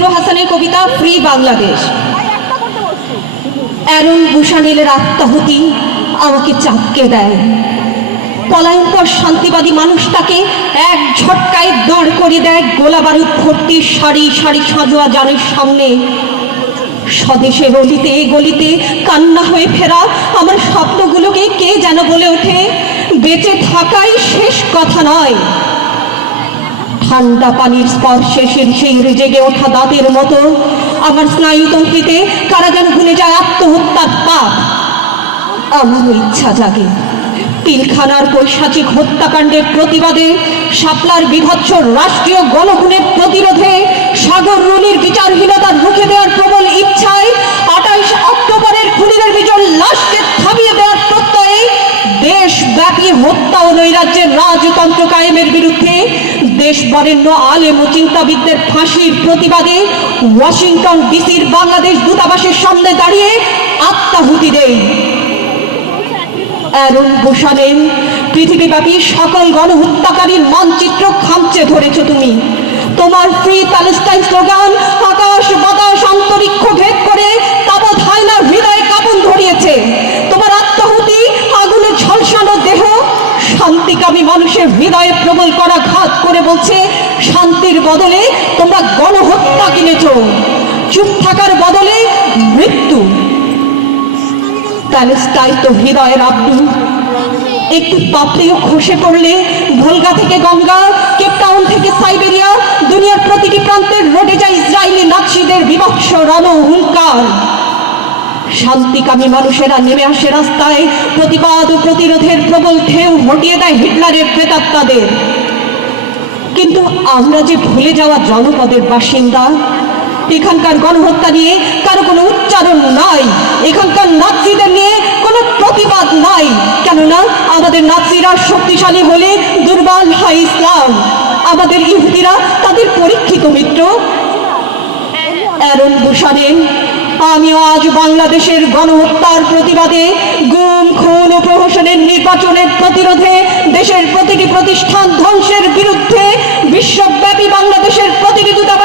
ইব্রু হাসানের কবিতা free Bangladesh. Aaron বুশানেলের আত্মাহুতি আমাকে চাপকে দেয়। পলায়নপর শান্তিবাদী মানুষটাকে এক ঝটকায় দাঁড় করিয়ে দেয় গোলা বারুদ ভর্তি সারি সারি সাজোয়া যানের সামনে। স্বদেশের অলিতে গলিতে কান্না হয়ে ফেরা আমার স্বপ্নগুলোকে কে যেন বলে ওঠে, বেঁচে থাকাই শেষ কথা নয়। ঠান্ডা পানির স্পর্শে সেই জেগে ওঠা দাঁতের মতো আমার স্নায়ুতন্ত্রীতে কারা যেন ভুলে যায় আত্মহত্যার পাপ। আমারও ইচ্ছা জাগে পিলখানার পৈশাচিক হত্যাকাণ্ডের প্রতিবাদে, শাপলার বীভৎস রাষ্ট্রীয় গণখুনের প্রতিরোধে, সাগর রুনির বিচারহীনতার রুখে দেওয়ার প্রবল ইচ্ছায়, 28 অক্টোবরের খুনিদের বিজল লাশকে থামিয়ে দেওয়ার প্রত্যয়ে, দেশব্যাপী হত্যা ও নৈরাজ্যের রাজতন্ত্র কায়েমের বিরুদ্ধে, দেশ বরেণ্য আলেম ও চিন্তাবিদদের ফাঁসির প্রতিবাদে ওয়াশিংটন ডিসির বাংলাদেশ দূতাবাসের সামনে দাঁড়িয়ে আত্মাহুতি দেই। অ্যারন বুশানেল, পৃথিবীব্যাপী সকল গণহত্যাকারীর মানচিত্র খামচে ধরেছ তুমি। তোমার ফ্রি প্যালেস্টাইন স্লোগান আকাশ বাতাস অন্তরিক্ষ ভেদ করে তাবৎ হায়নার হৃদয়ে কাঁপন ধরিয়েছে। তোমার আত্মাহুতি আগুনে ঝলসানো দেহ শান্তিকামী মানুষের হৃদয়ে প্রবল করা ঘাত করে বলছে, শান্তির বদলে তোমরা গণহত্যা কিনেছ, চুপ থাকার বদলে মৃত্যু। প্যালেস্টাইন তো হৃদয়ের আব্দু। একটু পাপড়িও খসে পড়লে ভোলগা থেকে গঙ্গা, কেপটাউন থেকে সাইবেরিয়া, দুনিয়ার প্রতিটি প্রান্তের রোডে যায় ইসরায়েলি নাৎসিদের বিভৎস রণ হুঙ্কার। শান্তিকামী মানুষেরা নেমে আসে রাস্তায়, প্রতিবাদ ও প্রতিরোধের প্রবল ঢেউ হটিয়ে দেয় হিটলারের প্রেতাত্মাদের। কিন্তু আমরা যে ভুলে যাওয়া জনপদের বাসিন্দা, এখানকার গণহত্যা নিয়ে কারো কোনো উচ্চারণ নাই, এখানকার নাৎসিদের নিয়ে কোনো প্রতিবাদ নাই। কেননা আমাদের নাৎসিরা শক্তিশালী হলে দুর্বল হয় ইসলাম, আমাদের ইহুদিরা তাদের পরীক্ষিত মিত্র। অ্যারন বুশানেল, আমিও আজ বাংলাদেশের গণহত্যার প্রতিবাদে, গুম খুন ও প্রহসনের নির্বাচনের প্রতিরোধে, দেশের প্রতিটি প্রতিষ্ঠান ধ্বংসের বিরুদ্ধে বিশ্বব্যাপী বাংলাদেশের প্রতিটি দূতাবাস